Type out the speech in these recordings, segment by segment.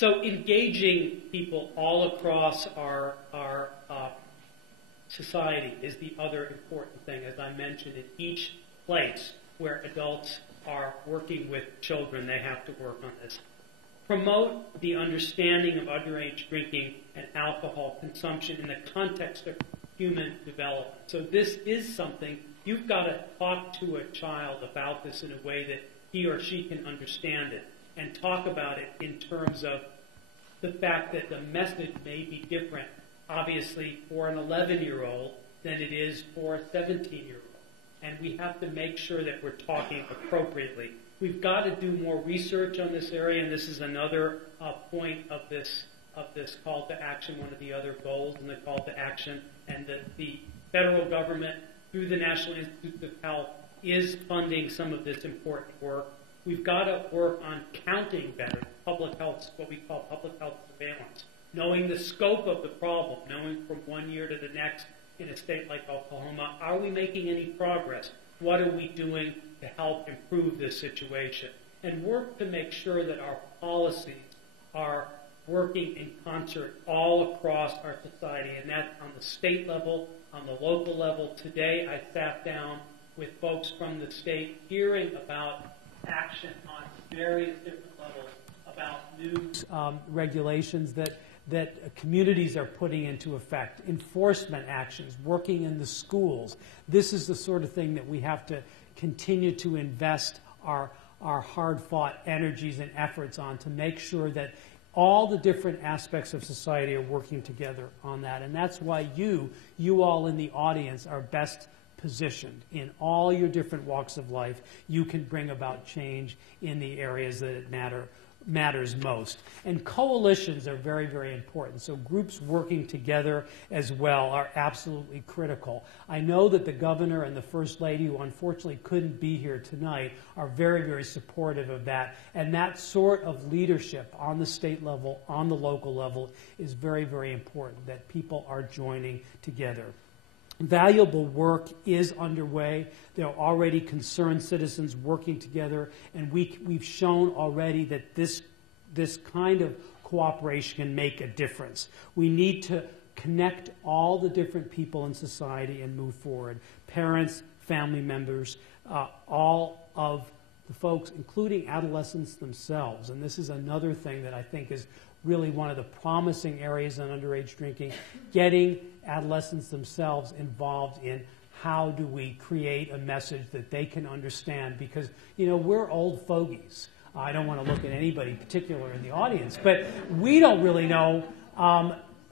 So engaging people all across our society is the other important thing. As I mentioned, in each place where adults are working with children, they have to work on this. Promote the understanding of underage drinking and alcohol consumption in the context of human development. So this is something you've got to talk to a child about this in a way that he or she can understand it, and talk about it in terms of the fact that the message may be different, obviously, for an 11-year-old than it is for a 17-year-old. And we have to make sure that we're talking appropriately. We've got to do more research on this area, and this is another point of this call to action, one of the other goals in the call to action, and that the federal government, through the National Institutes of Health, is funding some of this important work. We've got to work on counting better, public health, what we call public health surveillance, knowing the scope of the problem, knowing from one year to the next in a state like Oklahoma, are we making any progress? What are we doing to help improve this situation? And work to make sure that our policies are working in concert all across our society, and that's on the state level, on the local level. Today I sat down with folks from the state hearing about action on various different levels about new regulations that communities are putting into effect, enforcement actions, working in the schools. This is the sort of thing that we have to continue to invest our hard-fought energies and efforts on, to make sure that all the different aspects of society are working together on that. And that's why you all in the audience are best positioned in all your different walks of life. You can bring about change in the areas that it matters most. And coalitions are very, very important. So groups working together as well are absolutely critical. I know that the governor and the first lady, who unfortunately couldn't be here tonight, are very, very supportive of that. And that sort of leadership on the state level, on the local level, is very, very important, that people are joining together. Valuable work is underway. There are already concerned citizens working together, and we've shown already that this kind of cooperation can make a difference. We need to connect all the different people in society and move forward. Parents, family members, all of the folks, including adolescents themselves. And this is another thing that I think is really one of the promising areas on underage drinking, getting adolescents themselves involved in how do we create a message that they can understand, because, we're old fogies. I don't want to look at anybody particular in the audience, but we don't really know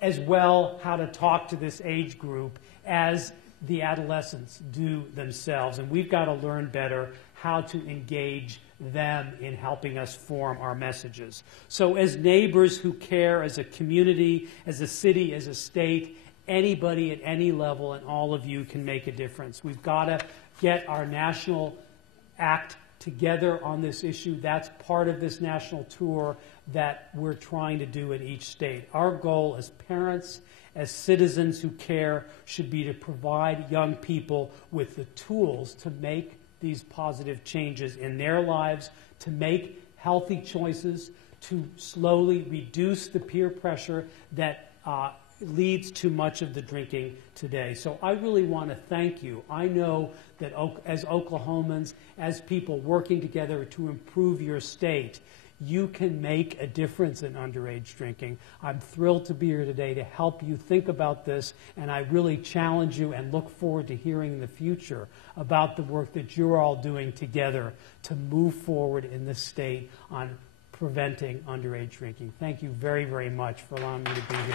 as well how to talk to this age group as the adolescents do themselves, and we've got to learn better how to engage them in helping us form our messages. So as neighbors who care, as a community, as a city, as a state, anybody at any level and all of you can make a difference. We've got to get our national act together on this issue. That's part of this national tour that we're trying to do in each state. Our goal as parents, as citizens who care, should be to provide young people with the tools to make these positive changes in their lives, to make healthy choices, to slowly reduce the peer pressure that leads to much of the drinking today. So I really want to thank you. I know that as Oklahomans, as people working together to improve your state, you can make a difference in underage drinking. I'm thrilled to be here today to help you think about this, and I really challenge you and look forward to hearing in the future about the work that you're all doing together to move forward in this state on preventing underage drinking. Thank you very, very much for allowing me to be here.